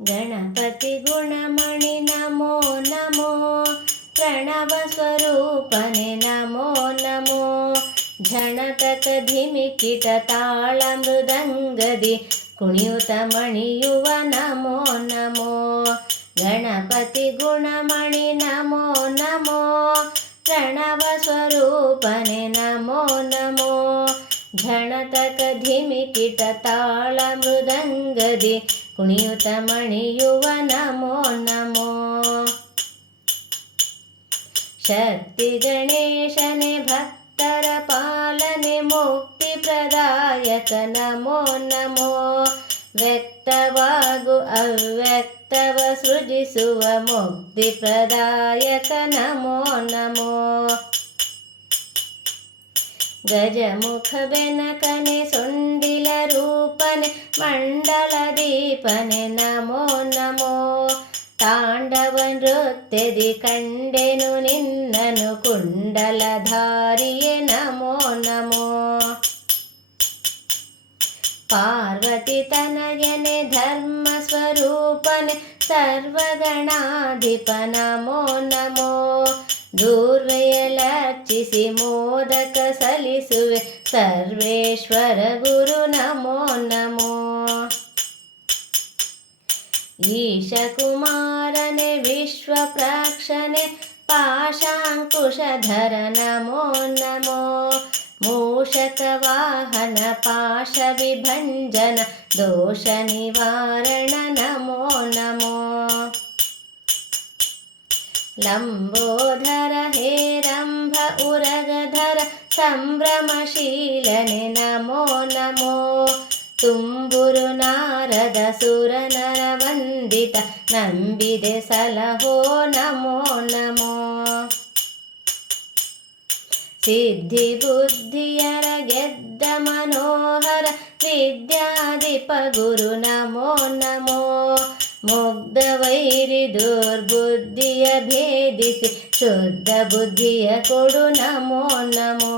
गणपतिगुणमणि नमो नमो प्रणवस्वरूपने नमो नमो झणतकधिमिकिटताळमृदङ्गदि कुण्युतमणियुव नमो नमो गणपतिगुणमणि नमो नमो प्रणवस्वरूपने नमो नमो मिकिटतालमृदङ्गदि कुणयुतमणि युव नमो। नमो शक्तिगणेशने भक्तलने मुक्तिप्रदायत नमो नमो। व्यक्तवागु अव्यक्तव सृजिषु मुक्तिप्रदायत नमो नमो। गजमुखबेन कने सुण्डिलरूपन् मण्डलदीपने नमो नमो ताण्डवनृत्तिरि कण्डे नु निन्न कुण्डलधार्ये नमो नमो पार्वतीतनयने धर्मस्वरूपन् सर्वगणाधिप नमो नमो ತನಯನೆ ಧರ್ಮ ಸ್ವರೂಪನೆ ಸರ್ವಗಣಾಧಿಪ ನಮೋ ನಮೋ ದೂರ್ವೆಯಲರ್ಚಿಸಿ ಮೋದಕ ಸಲಿಸುವೆ ಸರ್ವೇಶ್ವರ ಗುರು ನಮೋ ನಮೋ ಈಶಕುಮಾರನೆ ವಿಶ್ವಪ್ರಾಕ್ಷನೆ ಪಾಶಾಂಕುಶಧರ ನಮೋ ನಮೋ ಮೂಷಕವಾಹನ ಪಾಶ ವಿಭಂಜನ ದೋಷ ನಿವಾರಣ ನಮೋ ನಮೋ ಲಂಬೋಧರ ಹೇರಂಭ ಉರಗಧರ ಸಂಭ್ರಮಶೀಲನೆ ನಮೋ ನಮೋ ತುಂಬುರು ನಾರದ ಸುರನರ ವಂದಿತ ನಂಬಿದೆ ಸಲಹೋ ನಮೋ ನಮೋ ಸಿದ್ಧಿ ಬುದ್ಧಿಯರ ಗೆದ್ದ ಮನೋಹರ ವಿದ್ಯಾಧಿಪ ಗುರು ನಮೋ ನಮೋ ಮುಗ್ಧ ವೈರಿ ದುರ್ಬುದ್ಧಿಯ ಭೇದಿಸಿ ಶುದ್ಧ ಬುದ್ಧಿಯ ಕೊಡು ನಮೋ ನಮೋ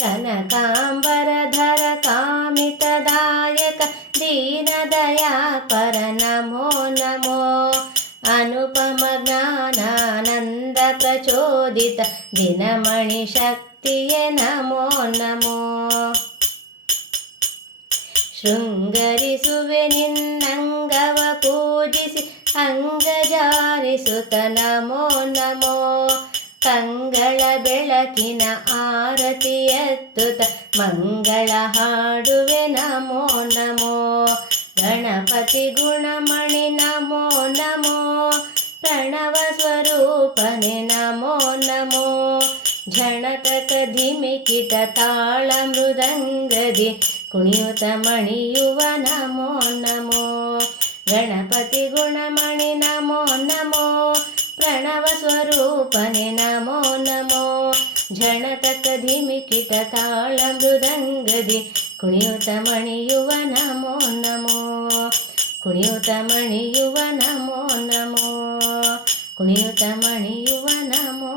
ಕನಕಾಂಬರಧರ ಕಾಮಿತದಾಯಕ ದೀನದಯಾಪರ ನಮೋ ನಮೋ ಅನುಪಮ ಜ್ಞಾನಾನಂದ ಪ್ರಚೋದಿತ ದಿನಮಣಿ ಶಕ್ತಿಯ ನಮೋ ನಮೋ ಶೃಂಗರಿಸುವೆ ನಿನ್ನಂಗವ ಪೂಜಿಸಿ ಅಂಗಜಾರಿಸುತ್ತ ನಮೋ ನಮೋ ಕಂಗಳ ಬೆಳಕಿನ ಆರತಿ ಎತ್ತುತ್ತ ಮಂಗಳ ಹಾಡುವೆ ನಮೋ ನಮೋ ಗಣಪತಿ ಗುಣಮಣಿ ನಮೋ ನಮೋ ಪ್ರಣವ ಸ್ವರೂಪನೆ ನಮೋ ನಮೋ ಝಣತಕ ಧಿಮಿಕಿಟ ತಾಳ ಮೃದಂಗದಿ ಕುಣಿಯುತ ಮಣಿಯುವ ನಮೋ ನಮೋ ಗಣಪತಿ ಗುಣಮಣಿ ನಮೋ ನಮೋ ಪ್ರಣವ ಸ್ವರೂಪನೆ ನಮೋ ನಮೋ ಝಣತಕ ಧಿಮಿಕಿಟ ತಾಳ ಮೃದಂಗದಿ ಕುಣಿಯುತ ಮಣಿಯುವ ನಮೋ ನಮೋ ಕುಣಿಯುತ ಮಣಿಯುವ ನಮೋ ನಮೋ ಕುಣಿಯುತ ಮಣಿಯುವ ನಮೋ